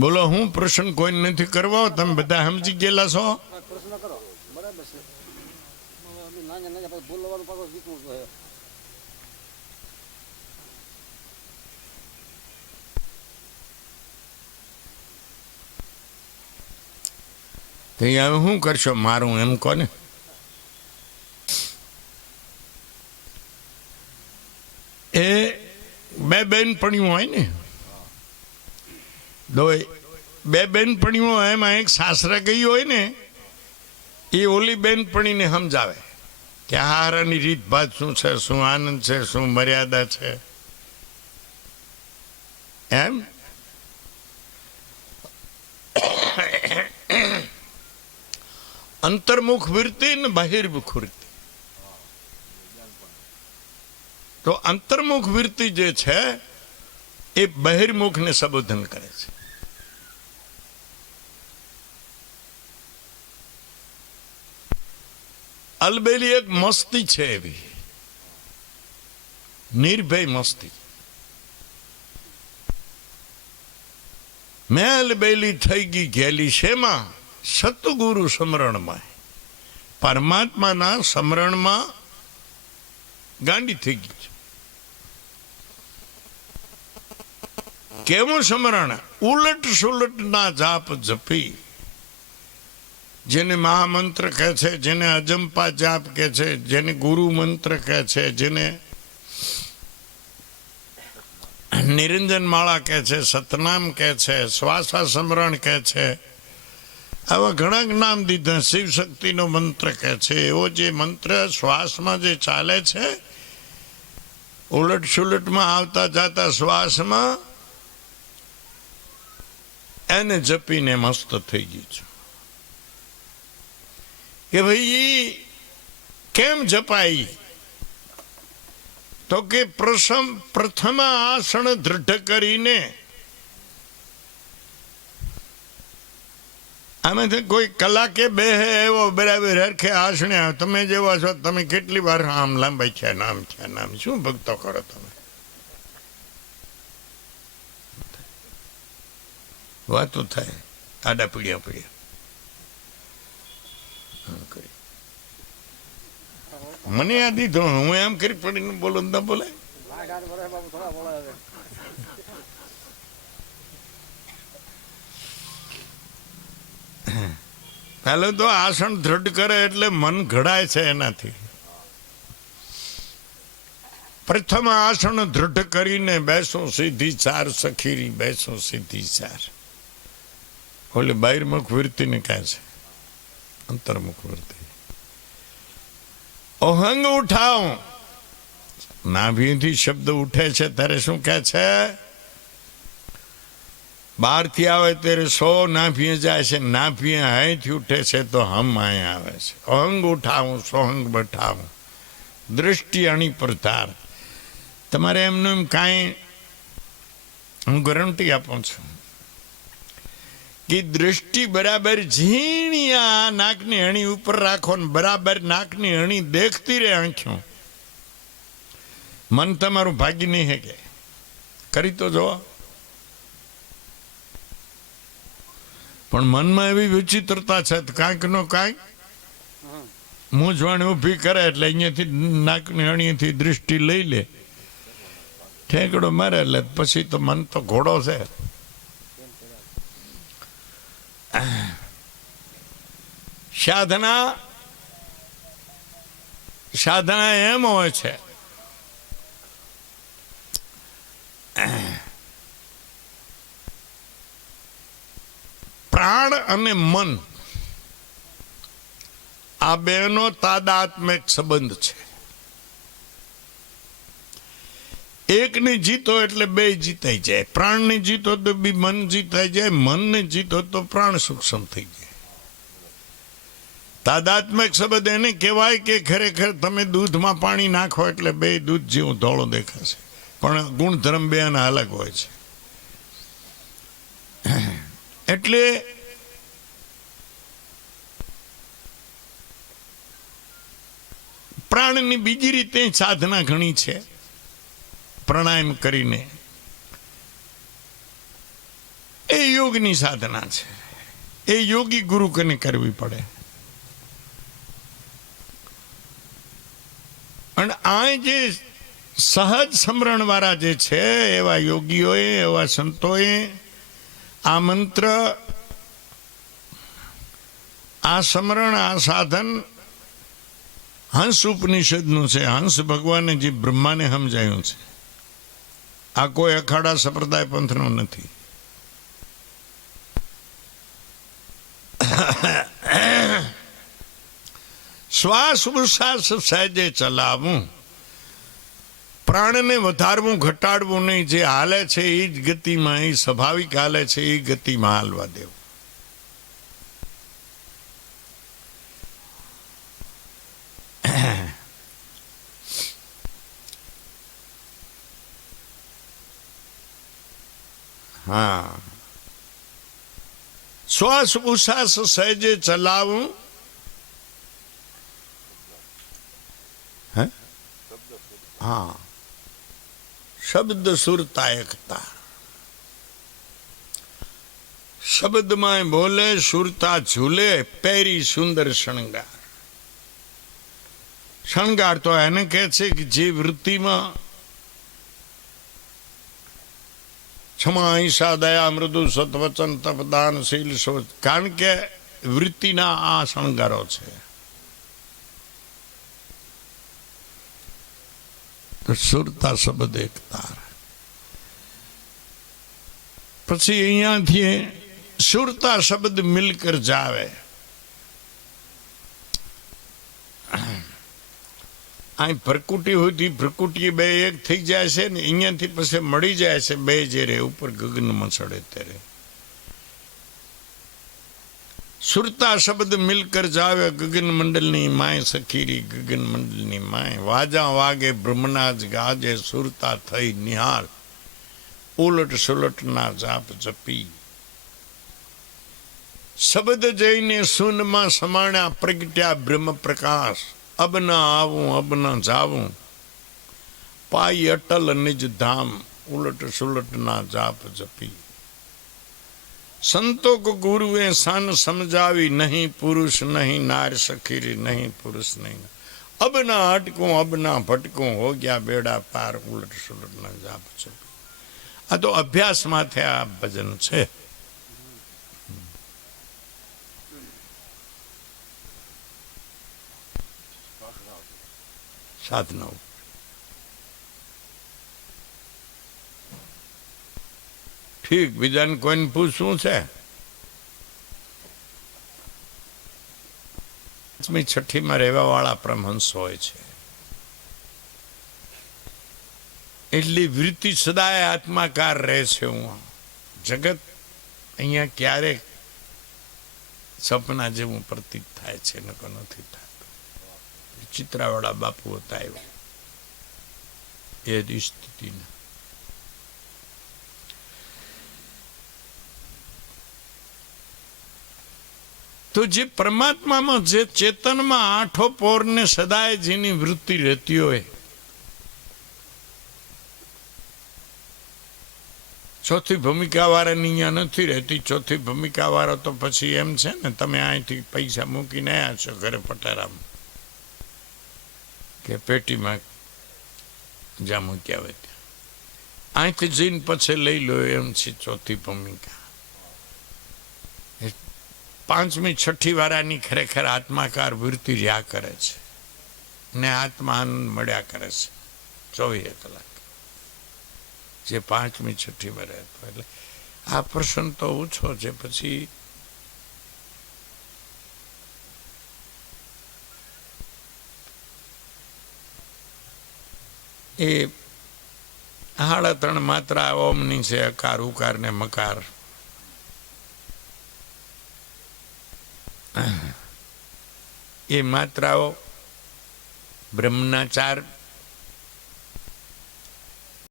બોલો, હું પ્રશ્ન કોઈ નથી કરવો, તમે બધા સમજી ગયેલા છો? પ્રશ્ન કરો, બરાબર છે. નાના નાના બોલવાનું પાછો શીખવું જોઈએ. તો હવે શું કરશો મારું એમ કોને? એ બે બેનપણીઓ હોય ને, બે બેનપણીઓ, એમાં એક સાસરા ગઈ હોય ને, એ ઓલી બેનપણીને સમજાવે કે આહારની રીત ભાત શું છે, શું આનંદ છે, શું મર્યાદા છે. એમ અંતર્મુખ વૃત્તિ ને બહિર્મુખ વૃત્તિ. તો અંતર્મુખ વૃત્તિ જે છે એ બહિર્મુખને સંબોધન કરે છે. અલબેલી એક મસ્તી છે, એવી નિર્ભય મસ્તી. મેં અલબેલી થઈ ગઈ ગેલી શેમાં? સતગુરુ સ્મરણમાં, પરમાત્માના સ્મરણમાં ગાંડી થઈ ગઈ છે. કેવું સ્મરણ? ઉલટ સુલટ ના જાપ જપી. જેને મહામંત્ર કહે છે, જેને અજંપા જાપ કહે છે, જેને ગુરુ મંત્ર કહે છે, જેને નિરંજન માળા કહે છે, સતનામ કહે છે, શ્વાસા સ્મરણ કહે છે, આવા ઘણા નામ દીધા. શિવ શક્તિનો મંત્ર કહે છે. એવો જે મંત્ર શ્વાસમાં જે ચાલે છે, ઉલટ સુલટમાં આવતા જાતા શ્વાસમાં, એને જપીને મસ્ત થઈ ગયું છે. કે ભાઈ કેમ જપાઈ? તો કે પ્રથમ આસન દૃઢ કરીને, આમાંથી કોઈ કલાકે બે એવો બરાબર હરખે આસણે. તમે જેવા છો, તમે કેટલી વાર આમ લાંબાઈ છે, નામ છે, નામ શું ભક્તો કરો તમે? વાતો થાય આડા પીડ્યા પીડ્યા. મને આ દીધો, હું એમ કરી પડીને બોલો ના બોલાય. પહેલે તો આસન દ્રઢ કરે એટલે મન ઘડાય છે એનાથી. પ્રથમ આસન દ્રઢ કરીને બેસો સીધી ચાર સખીરી, બેસો સીધી ચાર. ઓલે બહિર્મુખ વૃત્તિને કહે છે અંતર્મુખ વૃત્તિ. ઓહંગ ઉઠાવ, નાભીથી શબ્દ ઉઠે છે ત્યારે શું કહે છે? બહારથી આવે ત્યારે 100 નાભીએ જાય છે, નાભીએ અહીંથી ઉઠે છે તો હમ અહીં આવે છે. અહંગ ઉઠાવું, સોહંગ બઠાવું, દૃષ્ટિ અણી પ્રધાર. તમારે એમનું એમ કાંઈ, હું ગેરંટી આપું છું કે દૃષ્ટિ બરાબર ઝીણી આ નાકની અણી ઉપર રાખો ને બરાબર નાકની અણી દેખતી રહે આંખો, મન તમારું ભાગી નહીં શકે. કરી તો જો. પણ મનમાં એવી વિચિત્રતા છે, કાંઈક નો કાંઈક મૂંઝવણ ઊભી કરે એટલે અહીંયાથી નાકની અણીથી દૃષ્ટિ લઈ લે, ઠેકડો મારે એટલે પછી તો મન તો ઘોડો છે. સાધના એમ હોય છે, પ્રાણ અને મન આ બેનો તાદાત્મ્ય સંબંધ છે. એકને જીતો એટલે બે જીતાઈ જાય. પ્રાણને જીતો તો બી મન જીતાઈ જાય, મનને જીતો તો પ્રાણ સૂક્ષ્મ થઈ જાય. તાદાત્મ્ય સંબંધ એને કહેવાય કે ખરેખર તમે દૂધમાં પાણી નાખો એટલે બે દૂધ જેવું ધોળો દેખાશે, પણ ગુણધર્મ બે એના અલગ હોય છે. એટલે પ્રાણની બીજી રીતે સાધના ઘણી છે. પ્રાણાયામ કરીને, એ યોગની સાધના છે. એ યોગી ગુરુ કને કરવી પડે. અને આ જે સહજ સમરણ વાળા જે છે, એવા યોગીઓએ, એવા સંતોએ આ મંત્ર, આ સમરણ, આ સાધન હંસ ઉપનિષદનું છે. હંસ ભગવાને જે બ્રહ્માને સમજાયું છે. આ કોઈ અખાડા સંપ્રદાય પંથનું નથી. શ્વાસ ઉશ્વાસ સહેજે ચલાવવું, પ્રાણને વધારવું ઘટાડવું નહીં. જે હાલે છે એ જ ગતિમાં, એ સ્વાભાવિક હાલે છે એ ગતિમાં હાલવા દેવું. હા, શ્વાસ ઉશ્વાસ સહેજે ચલાવું. હા, શબ્દ સુરતા એકતા. શબ્દમાં બોલે, સુરતા ઝૂલે, પહેરી સુંદર શણગાર. શણગાર તો એને કહે છે કે જે વૃત્તિમાં ક્ષમા, હિંસા, દયા, મૃદુ, સત્વચન, તપદાન, શીલ, શોચ, કારણ કે વૃત્તિના આ શણગારો છે. તો સુરતા શબ્દ એકતા. પછી અહીંયાથી સુરતા શબ્દ મિલકર જાવે. અહીં પ્રકૃતિ હોય, પ્રકૃતિ બે એક થઈ જાય છે ને, અહીંયાથી પછી મળી જાય છે બે જ્યારે ઉપર ગગનમાં ચડે ત્યારે. સુરતા શબ્દ મિલકર જાવે, ગગન મંડલની માય સખીરી, ગગન મંડલની માય. વાજા વાગે બ્રહ્મનાજ ગાજે, સુરતા થઈ નિહાળ, ઉલટ સુલટના જાપ જપી. શબ્દ જઈને શૂન્યમાં સમાણ્યા, પ્રગટ્યા બ્રહ્મ પ્રકાશ. અબ ના આવું, અબ ના જાવું, પાઈ અટલ નિજ ધામ, ઉલટ સુલટ ના જાપ જપી. સંતો કો ગુરુએ શાન સમજાવી, નહીં પુરુષ નહીં નાર સખીરી, નહીં પુરુષ નહીં. અબ ના અટકું, અબ ના ભટકું, હો ગયા બેડા પાર, ઉલટ સુલટ ના જાપ જપી. આ તો અભ્યાસ માથે આ ભજન છે. સાધના ઠીક. બીજાને કોઈને પૂછવું છે? છઠ્ઠીમાં રહેવા વાળા પરમહંસ હોય છે. એટલી વૃત્તિ સદાય આત્માકાર રહે છે. હું જગત અહીંયા ક્યારેક સપના જેવું પ્રતીત થાય છે, નકો નથી થતું. ચિત્રાવાળા બાપુ હતા એવું, એ જ સ્થિતિને. તો જે પરમાત્મામાં, જે ચેતનમાં આઠો પોરને સદાય જેની વૃત્તિ રહેતી હોય, ચોથી ભૂમિકા વાળાની અહીંયા નથી રહેતી. ચોથી ભૂમિકા વાળો તો પછી એમ છે ને, તમે અહીંથી પૈસા મૂકીને આવ્યા છો ઘરે પટારામાં કે પેટીમાં જ્યાં મૂક્યા હોય ત્યાં, અહીંથી જઈને પછી લઈ લો, એમ છે ચોથી ભૂમિકા. પાંચમી છઠ્ઠી વાળાની ખરેખર આત્માકાર વૃત્તિ રહ્યા કરે છે ને આત્મા આનંદ મળ્યા કરે છે 24 કલાક. જે પાંચમી છઠ્ઠી માં રહેતો, એટલે આ પ્રશ્ન તો ઓછો છે. પછી એ 3.5 માત્રા ઓમની છે, અકાર ઉકાર ને મકાર. એ માત્રાઓ બ્રહ્મના 4